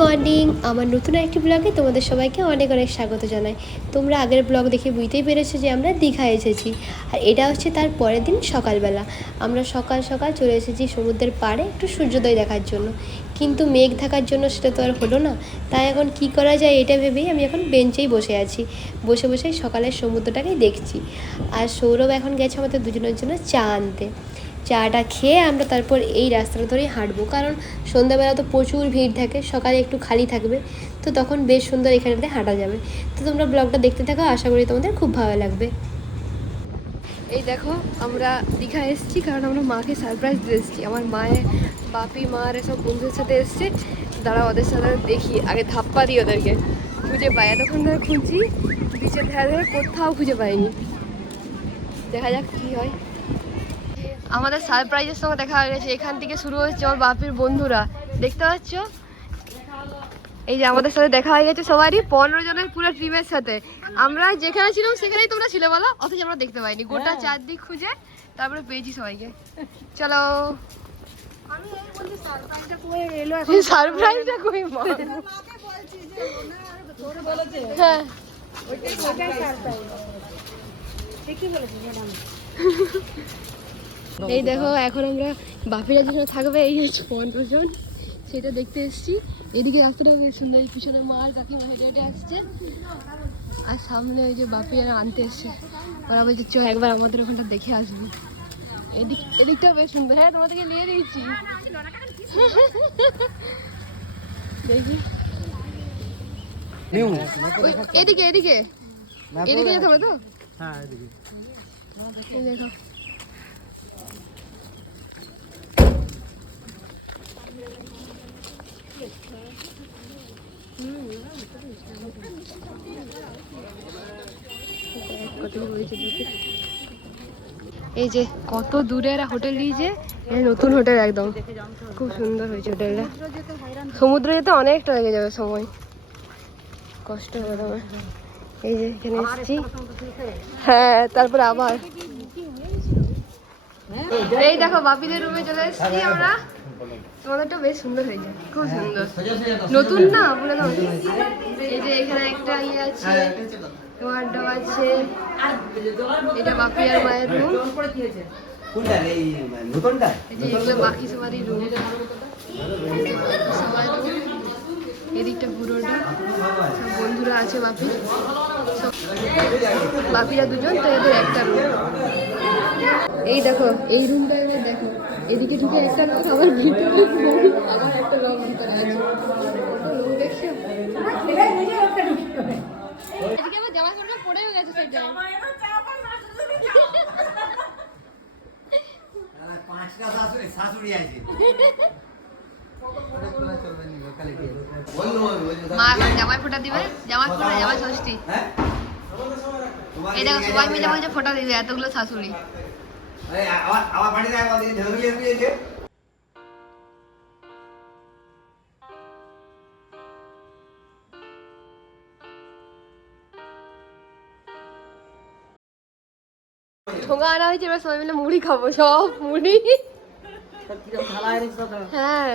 Morning. আমার নতুন একটি ব্লগে তোমাদের সবাইকে অনেক অনেক স্বাগত জানাই। তোমরা আগের ব্লগ দেখে বুঝতেই পেরেছ যে আমরা দীঘা এসেছি। আর এটা হচ্ছে তার পরের দিন সকালবেলা। আমরা সকাল সকাল চলে এসেছি সমুদ্রের পাড়ে একটু সূর্যোদয় দেখার জন্য। কিন্তু মেঘ থাকার জন্য সেটা তো আর হলো না। তাই এখন কি করা যায় এটা ভেবেই আমি এখন বেঞ্চেই বসে আছি। বসে বসে সকালের সমুদ্রটাকেই দেখছি। আর সৌরভ এখন গেছে আমাদের দুজনের জন্য চা আনতে। চাটা খেয়ে আমরা তারপর এই রাস্তাটা ধরেই হাঁটবো। কারণ সন্ধ্যাবেলা তো প্রচুর ভিড় থাকে, সকালে একটু খালি থাকবে, তো তখন বেশ সুন্দর এখানেতে হাঁটা যাবে। তো তোমরা ব্লগটা দেখতে থাকো, আশা করি তোমাদের খুব ভালো লাগবে। এই দেখো, আমরা দীঘা এসেছি, কারণ আমরা মাকে সারপ্রাইজ দিয়ে এসেছি। আমার মায়ের, বাপি মার এসব বন্ধুদের সাথে এসছে। তারা ওদের সাথে দেখি, আগে ধাপ্পা দিই ওদেরকে। খুঁজে পাই, এতক্ষণ ধরে খুঁজছি বিচের ধারে ধারে কোথাও খুঁজে পাইনি। দেখা যাক কী হয়। আমাদের সারপ্রাইজের সঙ্গে দেখা হয়ে গেছে। এখান থেকে শুরু হচ্ছে আমার বাপির বন্ধুরা। দেখতে পাচ্ছ? এই যে আমাদের সাথে দেখা হয়ে গেছে সবারই। পনেরো জনের পুরো টিমের সাথে। আমরা যেখানে ছিলাম সেখানেই তোমরা ছিলে বলো? অথচ আমরা দেখতে পাইনি। গোটা চারদিক খুঁজে তারপরে পেয়েছি সবাইকে। চলো। সারপ্রাইজটা কই মা? হ্যাঁ। এই দেখো এখন আমরা বাপিরা যেখানে থাকবে এই হচ্ছে পনেরো জন সেটা দেখতে এসেছি। এদিকে রাস্তাটা বেশ সুন্দর এই পিছনে মা আর কাকিমা হেঁটে হেঁটে আসছে। আর সামনে ওই যে বাপিরা আনতে এসছে। ওরা বলছে চো একবার আমাদের ওখানটা দেখে আসবি। এদিক এদিকটাও বেশ সুন্দর। হ্যাঁ তোমাদেরকে নিয়ে দিয়েছি। দেখি। এদিকে এদিকে। এদিকে যেতে হবে তো? হ্যাঁ এদিকে। দেখো। এই যে কত দূরে একটা হোটেল দিয়েছে নতুন হোটেল একদম। খুব সুন্দর হয়েছে হোটেলটা। সমুদ্র যেতে অনেকটা লেগে যাবে সময়। কষ্ট হবে তোমার এই যে এখানে এসেছি। হ্যাঁ তারপরে আবার। এই দেখো বাপিদের রুমে চলে এসেছি আমরা। তোমাদেরটা বেশ সুন্দর হয়েছে। খুব সুন্দর। নতুন না বলে দাও এই যে এখানে একটা ইয়ে আছে তোমার ডব আছে এটা বাপি আর মায়ের রুম কোনটা এই নতুনটা? এগুলো বাকি সবারই রুম সবাই এদিকটা পুরোটা সব বন্ধুরা আছে বাপি। বাপিরা দুজন তো এদের একটা রুম এই দেখো এই রুমটা এদিকে ঢুকে একটা রুম আবার ভিতরে আবার একটা ভিতরে আছে। রুম আমার জামা কাপড়টা পড়েও গেছে সেটা পাঁচটা শাশুড়ি শাশুড়ি আছে। মা এখন জামাই ফোটা দিবে জামাই ফোটা জামাই ষষ্ঠী। হ্যাঁ? এই দেখো সবাই মিলে বলছে ফোটা দিবে এতগুলো শাশুড়ি। বাড়িতে ঝগড়িয়ে দিয়েছে ঠোঙা আনা হয়েছে এবার সবাই মিলে মুড়ি খাব সব মুড়ি। হ্যাঁ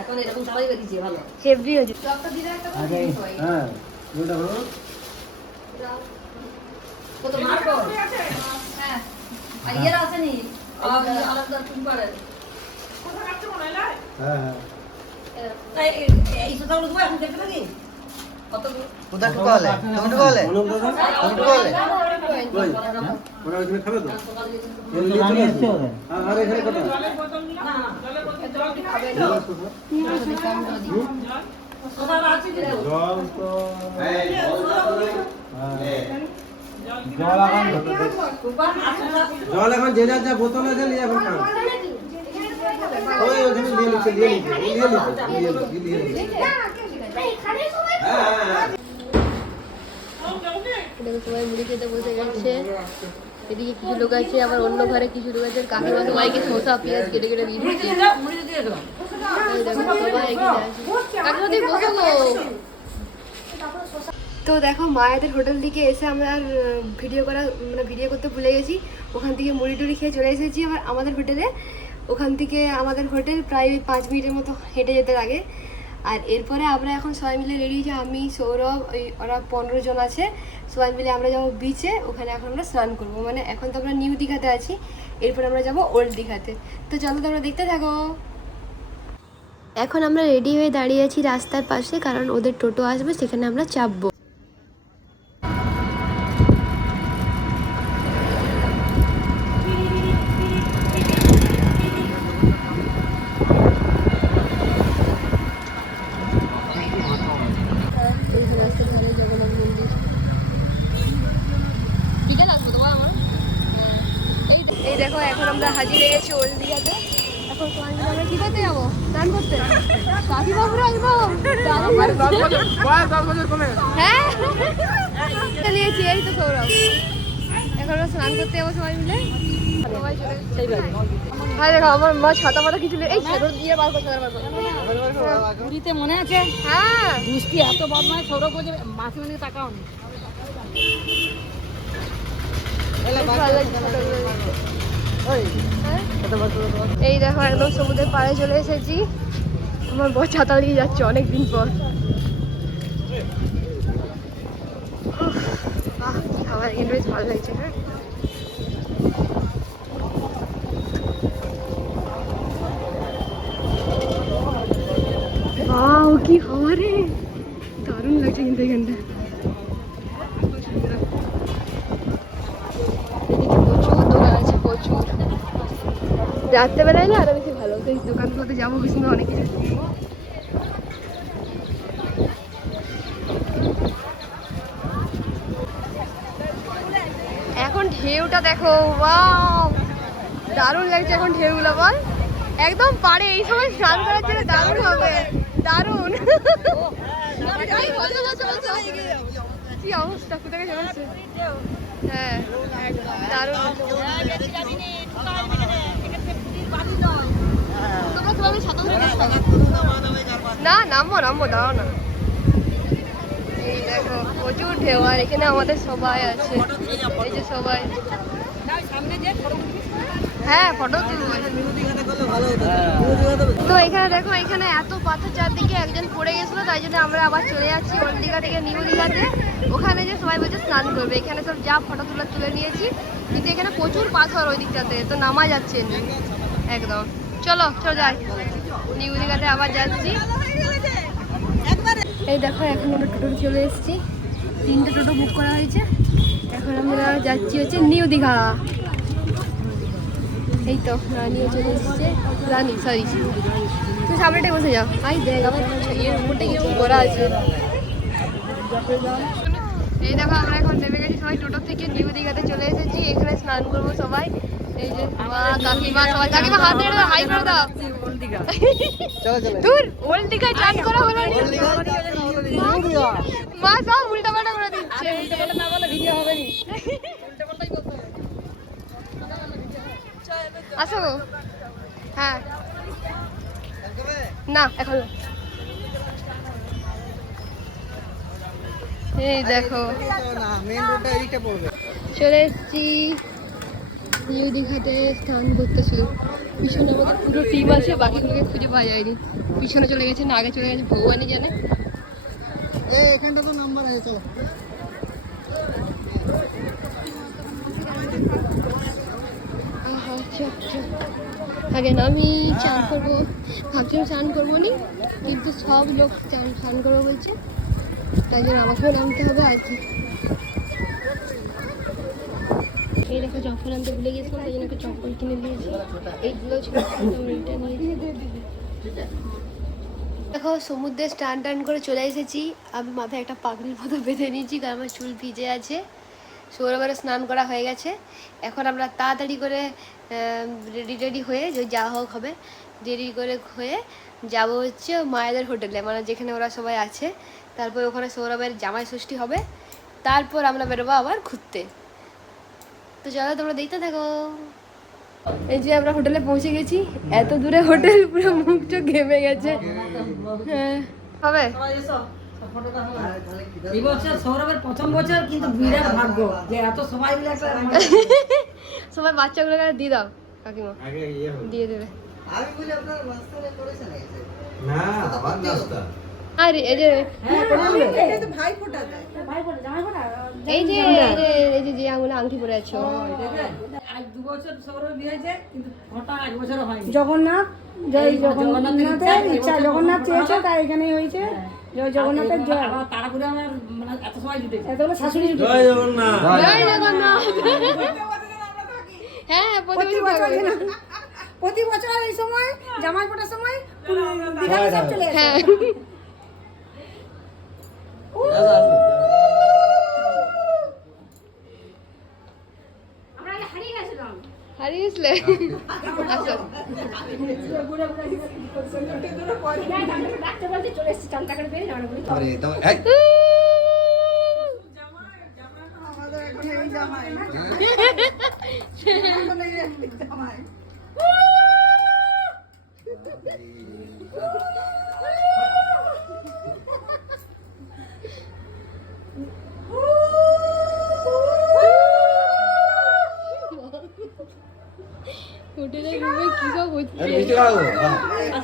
এখন এরকম সবাই বেরিয়েছে ভালো। হেভি হয়েছে। হ্যাঁ ওটা হলো কত মারবো হ্যাঁ আর ইয়েরা আসেনি আর আলাদা তুমি পারে হ্যাঁ হ্যাঁ এই এই- এই সুতাগুলো দেবো এখন দেখতে নাকি কত কোথায় ঢুকালে তুমি ঢুকালে তুমি ঢুকালে ওই ওরা ওইখানে খাবে তো আমি এসছি আর এখানে কত জল তো হ্যাঁ। জল এখন জল এখন যে যার যা বোতল আছে নিয়ে এখন খান ওই ওখানে নিয়ে নিচ্ছে নিয়ে নিচ্ছে নিয়ে নিচ্ছে নিয়ে নিচ্ছে নিয়ে নিচ্ছে হ্যাঁ হ্যাঁ হ্যাঁ। সবাই মুড়ি খেতে বসে গেছে। এদিকে কিছু লোক আছে আবার অন্য ঘরে কিছু লোক আছে কাকিমা সবাইকে শসা পেঁয়াজ কেটে কেটে দিয়ে দিচ্ছে। সবাই কাকিমা বসো গো। তো দেখো মায়েদের হোটেল থেকে এসে আমরা আর ভিডিও করা মানে ভিডিও করতে ভুলে গেছি। ওখান থেকে মুড়ি টুড়ি খেয়ে চলে এসেছি আবার আমাদের হোটেলে। ওখান থেকে আমাদের হোটেল প্রায় পাঁচ মিনিটের মতো হেঁটে যেতে লাগে। আর এরপরে আমরা এখন সবাই মিলে রেডি হয়েছি। আমি, সৌরভ ওই ওরা পনেরো জন আছে। সবাই মিলে আমরা যাব বিচে ওখানে এখন আমরা স্নান করব। মানে এখন তো আমরা নিউ দীঘাতে আছি। এরপর আমরা যাব ওল্ড দীঘাতে। তো চলো তোমরা দেখতে থাকো। এখন আমরা রেডি হয়ে দাঁড়িয়ে আছি রাস্তার পাশে, কারণ ওদের টোটো আসবে, সেখানে আমরা চাপবো বিকেল আসব তো আমার এই দেখো এখন আমরা হাজির হয়ে গেছি ওল্ড দীঘাতে। এখন সবাই মিলে আমরা যাব? স্নান করতে? কাকি বাবুরা একদম হ্যাঁ? নিয়েছি এই তো সৌরভ এখন আমরা স্নান করতে যাব সবাই মিলে। হ্যাঁ দেখো আমার মা ছাতা মাথা কিছু নেই। এই ছাতা দিয়ে বার করতে পুরীতে মনে আছে? হ্যাঁ। বৃষ্টি এত বদমায় সৌরভ বলছে মাসি মানে তাকাও নি। এই দেখো, একদম সমুদ্রের পাড়ে চলে এসেছি। আমার বর ছাতা নিয়ে যাচ্ছে অনেক দিন পর খাবার কিন্তু বেশ ভালো লাগছে হ্যাঁ? কি হাওয়া রে দারুণ লাগছে কিন্তু এখানটা। রাত্রেবেলা এলে আরও বেশি ভালো। তো এই দোকানগুলোতে যাব বেশি অনেক কিছু এখন ঢেউটা দেখো, ওয়াও! দারুণ লাগছে এখন ঢেউগুলো, বল। একদম পারে, এই সময় স্নান করার জন্য দারুণ হবে। দারুণ। অবস্থা হ্যাঁ দারুণ। না নামবো নামবো দাঁড়াও না। এই দেখো প্রচুর ঢেউ আর এখানে আমাদের সবাই আছে। এই যে সবাই। হ্যাঁ ফটো তুলবো। তো এখানে দেখো এখানে এত পাথর চারদিকে একজন পড়ে গেছিল তাই জন্য আমরা আবার চলে যাচ্ছি ওল্ড দীঘা থেকে নিউ দীঘাতে। ওখানে যে সবাই বলছে স্নান করবে এখানে সব যা ফটো তুলে তুলে নিয়েছি। কিন্তু এখানে প্রচুর পাথর ওই দিকটাতে তো নামা যাচ্ছে একদম। চলো চলো যাই। নিউ দীঘাতে আবার যাচ্ছি। এই দেখো, এখন আমরা টোটো চলে এসেছি। তিনটে টোটো বুক করা হয়েছে। এখন আমরা যাচ্ছি হচ্ছে নিউ দীঘা এই তো, রানিও চলে এসেছে। রানি সরি তুই সামনেটাই বসে যাও। আই দেখ, আমার ইয়ের উপরটা কীরকম করা আছে। এই দেখো, আমরা এখন নেমে গেছি সবাই টোটো থেকে। নিউ দীঘাতে চলে এসেছি। এখানে স্নান করব সবাই। এই যে মা কাকিমা সবাই কাকিমা হাত ধরে হাই করে দাও। চলো চলো। দূর ওল্ড দীঘায় চান করা হলো মা সব উল্টা পাল্টা করে দিচ্ছে। না বলে ভিডিও হবে নি আসো হ্যাঁ না এখন এই দেখো চলে এসেছি। নিউ দীঘাতে স্নান করতেছি পিছনে আমাদের পুরো টিম আছে বাকিগুলোকে খুঁজে পাওয়া যায়নি। পিছনে চলে গেছে না আগে চলে গেছে ভগবানই জানে। এখানটা তো নাম্বার আছে চলো। চুপ, চুপ। আগে আমি চান করব। ভাবছিলাম চান করব নি কিন্তু সব লোক চান চান করব বলছে তাই জন্য আমাকেও নামতে হবে আর কি। এই দেখো আনতে ভুলে গেছিলাম তাই জন্য কিনে দিয়েছি। এইগুলো দেখো সমুদ্রে স্টান টান করে চলে এসেছি। আমি মাথায় একটা পাগড়ির মতো বেঁধে নিয়েছি, কারণ আমার চুল ভিজে আছে। সৌরভের স্নান করা হয়ে গেছে। এখন আমরা তাড়াতাড়ি করে রেডি রেডি হয়ে যে যা হোক হবে রেডি করে হয়ে যাব হচ্ছে মায়েদের হোটেলে মানে যেখানে ওরা সবাই আছে। তারপর ওখানে সৌরভের জামাই ষষ্ঠী হবে। তারপর আমরা বেরোবো আবার ঘুরতে। তো চলো তোমরা দেখতে থাকো। এই যে আমরা হোটেলে পৌঁছে গেছি এত দূরে হোটেল পুরো মুখ চোখ ঘেমে গেছে। হ্যাঁ। হবে? এই বছর সৌরভের প্রথম বছর কিন্তু বিরাট ভাগ্য যে এত সবাই মিলে একটা সবাই বাচ্চাগুলোকে দিয়ে দাও কাকিমা। আগে ইয়ে দিয়ে দেবে। আমি বলি আপনার মাস্টারে করেছেন না আবার নাস্তা। আর এই যে এটা তো ভাই ফোটা দেয় এই যে এই যে এই যে যে আঙুলে আংটি পরে আছো। জগন্নাথ জয় জগন্নাথের জগন্নাথের ইচ্ছা, ইচ্ছা জগন্নাথ চেয়েছে তাই এখানেই হয়েছে। জয় জগন্নাথের জয়। আমার মানে এত সময় জুটেছে। এতগুলো শাশুড়ি জুটি জয় জগন্নাথ। জয় জগন্নাথ। হ্যাঁ প্রতি বছর প্রতি এই সময় জামাই ফোটার সময় দীঘাতে সব চলে আসে। হ্যাঁ। হারিয়ে গেছিলে আচ্ছা জামাই এখন এই জামাই হোটেলের রুমে কি সব হচ্ছে এই মিষ্টি খাব হ্যাঁ। আচ্ছা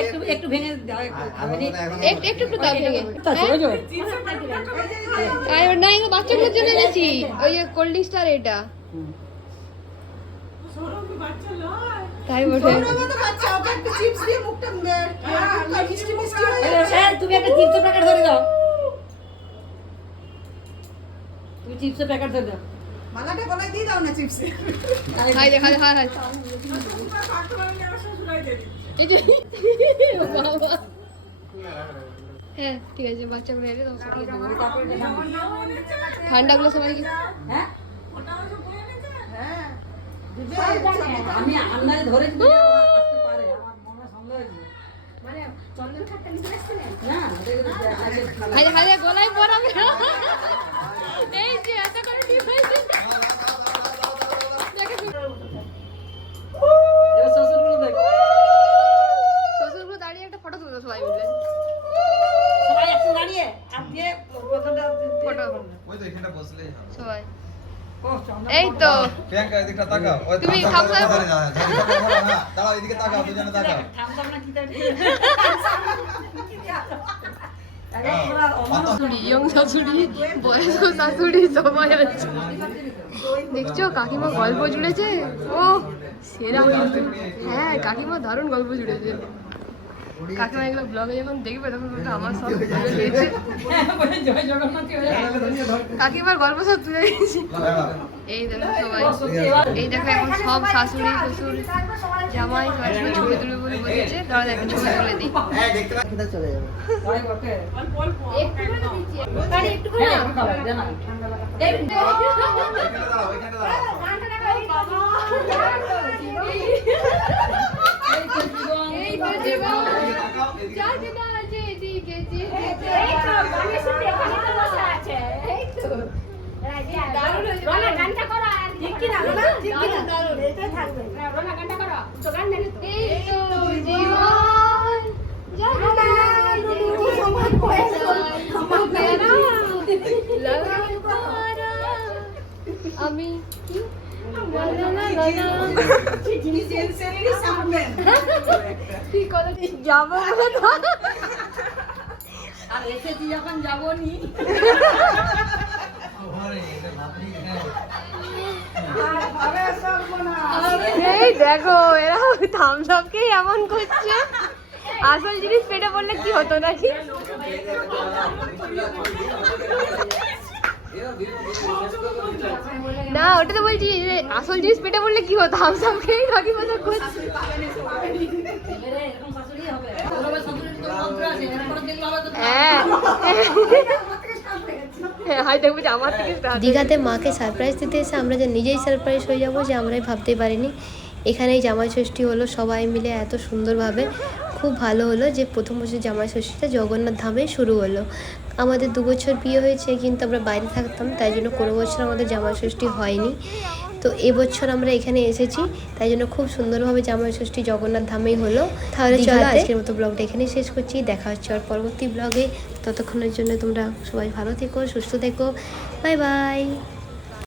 একটু একটু ভেঙে দাও একটু। হয় এখন একটু একটু একটু দাও ভেঙে। তা ছোট ছোট। আর না এগুলো বাচ্চাগুলোর জন্য এনেছি। ওই যে কোল্ড ড্রিঙ্কসটা আর এটা। তাই বটে। একটু চিপস হয়ে তুমি একটা চিপসের প্যাকেট ধরে দাও। তুমি চিপসের প্যাকেট ধরে দাও মালাটা গলায় দিয়ে দাও না চিপসে হাই রে হাই হাই হাই এই যে বাবা হ্যাঁ ঠিক আছে বাচ্চাগুলো এলে তোমার সাথে দেবো ঠান্ডাগুলো সবাইকে হ্যাঁ হ্যাঁ আমি আন্দাজে ধরেছি যে ও আসতে পারে আমার মনে সন্দেহ হয়েছে না দেখো তো, আগে হাই রে হাই রে গলায় পরাবে এই যে এত করে ডিভাইস এবার শ্বশুরগুলো দেখো শ্বশুরগুলো দাঁড়িয়ে একটা ফটো তুলবো সবাই মিলে সবাই একসাথে দাঁড়িয়ে আর দিয়ে প্রথমটা ফটো ওই তো এখানটা বসলেই হবে সবাই ও চন্দন এই তো প্রিয়াঙ্কা এদিকটা তাকাও ওই তুমি তাকাও, তাকাও, তাকাও, তাকাও, তাকাও, তাকাও, দাঁড়াও এদিকে তাকাও দুজনে তাকাও থামতাম না কি তাই শাশুড়ি ইয়ং শাশুড়ি বয়স্ক শাশুড়ি সবাই আছে দেখছ কাকিমা গল্প জুড়েছে ও সেরা কিন্তু হ্যাঁ কাকিমা দারুণ গল্প জুড়েছে কাকিমা এগুলো ব্লগে যখন দেখবে তখন বলবে আমার সব তুলে নিয়েছে হয়ে কাকিমার গল্প সব তুলে নিয়েছে এই দেখো সবাই। এই দেখো এখন সব শাশুড়ি শ্বশুর জামাই সবাই সবাই ছবি তুলবে বলে বলেছে। দাঁড়া একটা ছবি তুলে দিই। হ্যাঁ দেখতে পাচ্ছি চলে যাবে তাই বটে আরে একটু করে হ্যাঁ না। আমি খাব জানা ওইখানটা দাঁড়াও ওইখানটা দাঁড়াও এই তো জীবন এদিকে তাকাও এদিকে যা যেটা আছে এদিকে যে দারুণ। ঠিক কি না ঠিক কি না দারুণ এই তো জীবন যা যেটা আছে লাগান করা। আমি লা লা লা লা লা। কথা যাব আর এসেছি যখন যাব নি এই দেখো এরা থামস আপকে এমন করছে। আসল জিনিস পেটে পড়লে কি হতো নাকি? না ওটা তো বলছি আসল জিনিস পেটে পড়লে কি হতো? থামস আপকে কাকি কথা করছে। দীঘাতে মাকে সারপ্রাইজ দিতে এসে আমরা যে নিজেই সারপ্রাইজ হয়ে যাব যে আমরাই ভাবতেই পারিনি। এখানেই জামাই ষষ্ঠী হলো সবাই মিলে এত সুন্দরভাবে খুব ভালো হলো যে প্রথম বছর জামাই ষষ্ঠীটা জগন্নাথ ধামে শুরু হলো। আমাদের দু বছর বিয়ে হয়েছে কিন্তু আমরা বাইরে থাকতাম তাই জন্য কোনো বছর আমাদের জামাই ষষ্ঠী হয়নি। তো এবছর আমরা এখানে এসেছি তাই জন্য খুব সুন্দরভাবে জামাই ষষ্ঠী জগন্নাথ ধামেই হলো। তাহলে চলো আজকের মতো ব্লগটা এখানে শেষ করছি। দেখা হচ্ছে আর পরবর্তী ব্লগে। ততক্ষণের জন্য তোমরা সবাই ভালো থেকো সুস্থ থেকো। Bye bye.